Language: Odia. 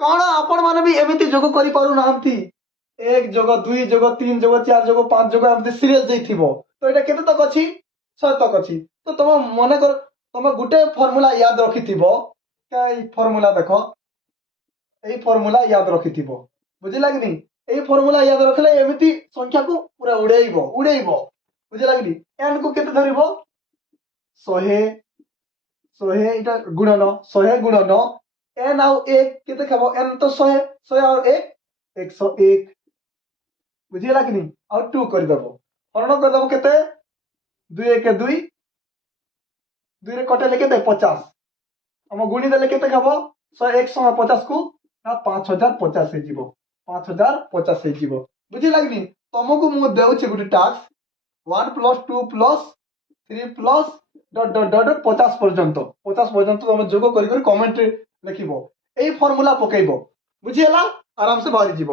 କଣ ଆପଣ ମାନେ ବି ଏମିତି ଯୋଗ କରିପାରୁନାହାନ୍ତି? 1 ଯୋଗ 2 ଯୋଗ 3 ଯୋଗ 4 ଯୋଗ 5 ଯୋଗ ଏମିତି ସିରିଏଲ ଦେଇଥିବ। ତ ଏଇଟା କେତେ ତକ ଅଛି? 100 ତକ ଅଛି। ତ ତମ ମନେକର ତମେ ଗୋଟେ ଫର୍ମୁଲା ୟାଦ ରଖିଥିବ। ଏଇ ଫର୍ମୁଲା ଦେଖ, ଏଇ ଫର୍ମୁଲା ୟାଦ ରଖିଥିବ। ବୁଝିଲା କି ନି? ଏଇ ଫର୍ମୁଲା ୟାଦ ରଖିଲେ ଏମିତି ସଂଖ୍ୟାକୁ ପୁରା ଉଡେଇବ ଉଡେଇବ। ବୁଝିଲା କି ନି? n କୁ କେତେ ଧରିବ? 100 100 ଏଇଟା ଗୁଣନ 100 ଗୁଣନ n ଆଉ 1 କେତେ ହେବ? n ତ 100 100 ଆଉ 1 101। ବୁଝିଲା କି ନି? ଆଉ 2 କରିଦବ। ହରଣ କରିଦବ କେତେ? 2 1 2 2 ରେ କଟେଇଲେ କେତେ? 50। ଆମ ଗୁଣି ଦେଲେ କେତେ ହେବ? 100 50 କୁ ନା 5050 ହେଇଯିବ। 5050 ହେଇଯିବ। ବୁଝିଲା କି ନି? ତମକୁ ମୁଁ ଦେଉଛି ଗୋଟେ ଟାସ୍କ 1 + 2 + 3 + ଡଟ୍ ଡଟ୍ ଡଟ୍ 50 ପର୍ଯ୍ୟନ୍ତ 50 ପର୍ଯ୍ୟନ୍ତ ତମେ ଯୋଗ କରି କମେଣ୍ଟରେ ଲେଖିବ। ଏଇ ଫର୍ମୁଲା ପକେଇବ। ବୁଝିହେଲା? ଆରାମସେ ବାହାରି ଯିବ।